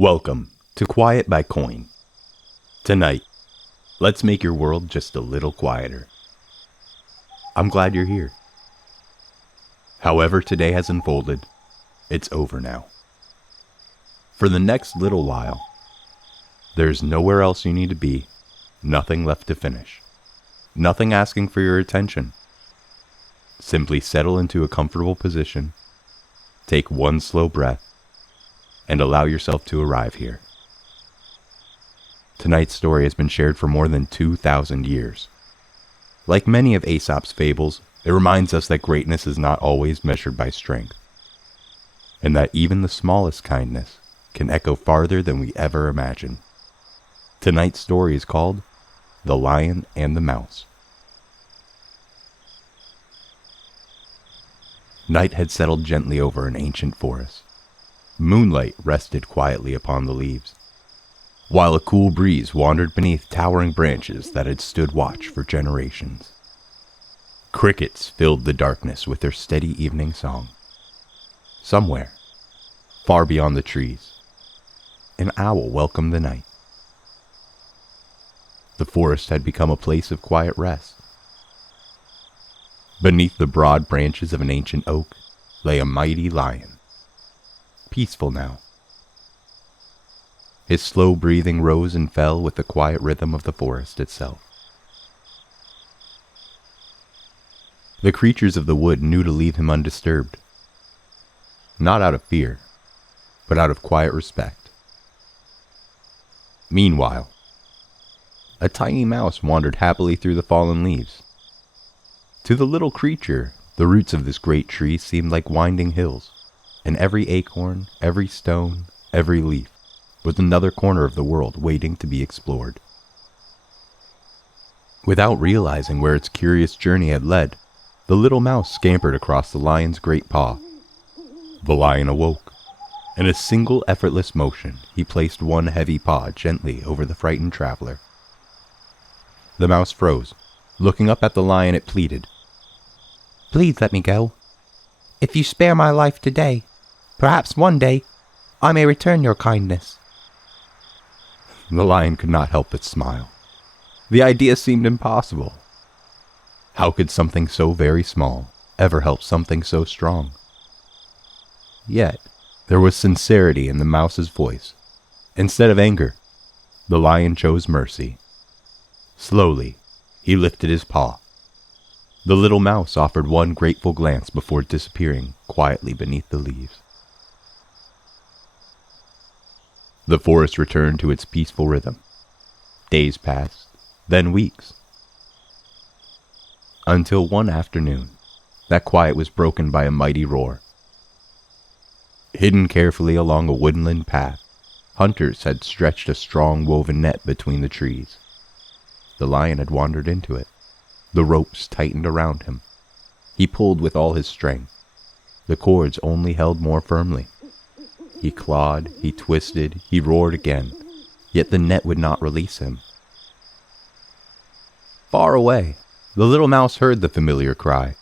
Welcome to Quiet by Coin. Tonight, let's make your world just a little quieter. I'm glad you're here. However today has unfolded, it's over now. For the next little while, there's nowhere else you need to be, nothing left to finish, nothing asking for your attention. Simply settle into a comfortable position, take one slow breath, and allow yourself to arrive here. Tonight's story has been shared for more than 2,000 years. Like many of Aesop's fables, it reminds us that greatness is not always measured by strength, and that even the smallest kindness can echo farther than we ever imagined. Tonight's story is called The Lion and the Mouse. Night had settled gently over an ancient forest. Moonlight rested quietly upon the leaves, while a cool breeze wandered beneath towering branches that had stood watch for generations. Crickets filled the darkness with their steady evening song. Somewhere, far beyond the trees, an owl welcomed the night. The forest had become a place of quiet rest. Beneath the broad branches of an ancient oak lay a mighty lion, peaceful now. His slow breathing rose and fell with the quiet rhythm of the forest itself. The creatures of the wood knew to leave him undisturbed, not out of fear, but out of quiet respect. Meanwhile, a tiny mouse wandered happily through the fallen leaves. To the little creature, the roots of this great tree seemed like winding hills, and every acorn, every stone, every leaf was another corner of the world waiting to be explored. Without realizing where its curious journey had led, the little mouse scampered across the lion's great paw. The lion awoke. In a single effortless motion, he placed one heavy paw gently over the frightened traveler. The mouse froze. Looking up at the lion, it pleaded, "Please let me go. If you spare my life today, perhaps one day I may return your kindness." The lion could not help but smile. The idea seemed impossible. How could something so very small ever help something so strong? Yet, there was sincerity in the mouse's voice. Instead of anger, the lion chose mercy. Slowly, he lifted his paw. The little mouse offered one grateful glance before disappearing quietly beneath the leaves. The forest returned to its peaceful rhythm. Days passed, then weeks. Until one afternoon, that quiet was broken by a mighty roar. Hidden carefully along a woodland path, hunters had stretched a strong woven net between the trees. The lion had wandered into it. The ropes tightened around him. He pulled with all his strength. The cords only held more firmly. He clawed, he twisted, he roared again, yet the net would not release him. Far away, the little mouse heard the familiar cry.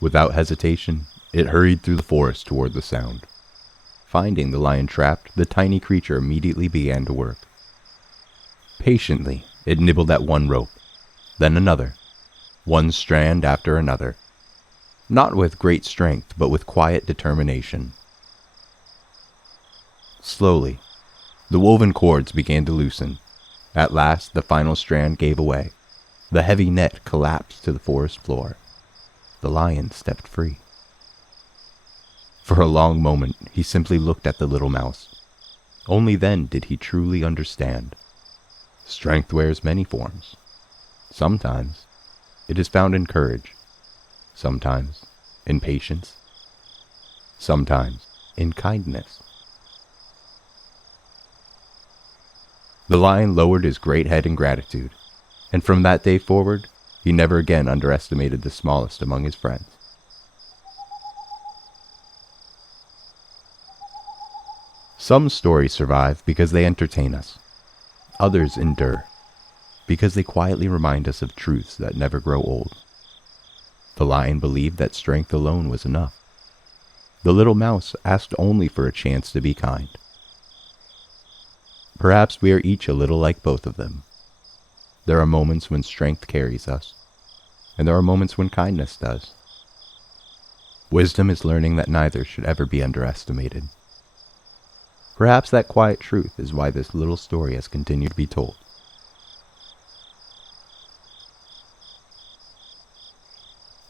Without hesitation, it hurried through the forest toward the sound. Finding the lion trapped, the tiny creature immediately began to work. Patiently, it nibbled at one rope, then another, one strand after another, not with great strength, but with quiet determination. Slowly, the woven cords began to loosen. At last, the final strand gave away. The heavy net collapsed to the forest floor. The lion stepped free. For a long moment, he simply looked at the little mouse. Only then did he truly understand. Strength wears many forms. Sometimes it is found in courage, sometimes in patience, sometimes in kindness. The lion lowered his great head in gratitude, and from that day forward, he never again underestimated the smallest among his friends. Some stories survive because they entertain us. Others endure because they quietly remind us of truths that never grow old. The lion believed that strength alone was enough. The little mouse asked only for a chance to be kind. Perhaps we are each a little like both of them. There are moments when strength carries us, and there are moments when kindness does. Wisdom is learning that neither should ever be underestimated. Perhaps that quiet truth is why this little story has continued to be told.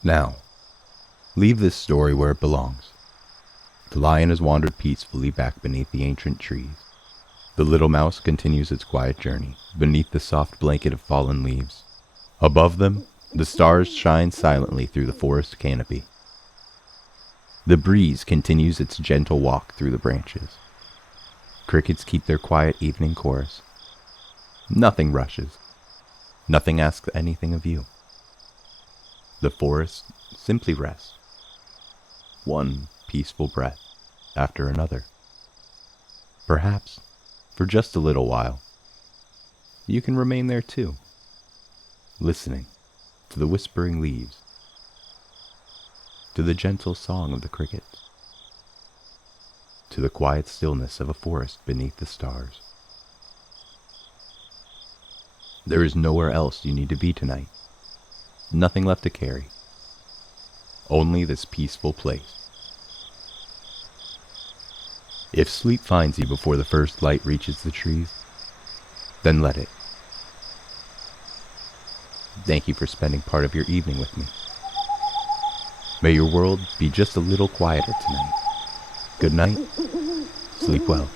Now, leave this story where it belongs. The lion has wandered peacefully back beneath the ancient trees. The little mouse continues its quiet journey beneath the soft blanket of fallen leaves. Above them, the stars shine silently through the forest canopy. The breeze continues its gentle walk through the branches. Crickets keep their quiet evening chorus. Nothing rushes. Nothing asks anything of you. The forest simply rests. One peaceful breath after another. Perhaps, for just a little while, you can remain there too, listening to the whispering leaves, to the gentle song of the crickets, to the quiet stillness of a forest beneath the stars. There is nowhere else you need to be tonight. Nothing left to carry. Only this peaceful place. If sleep finds you before the first light reaches the trees, then let it. Thank you for spending part of your evening with me. May your world be just a little quieter tonight. Good night. Sleep well.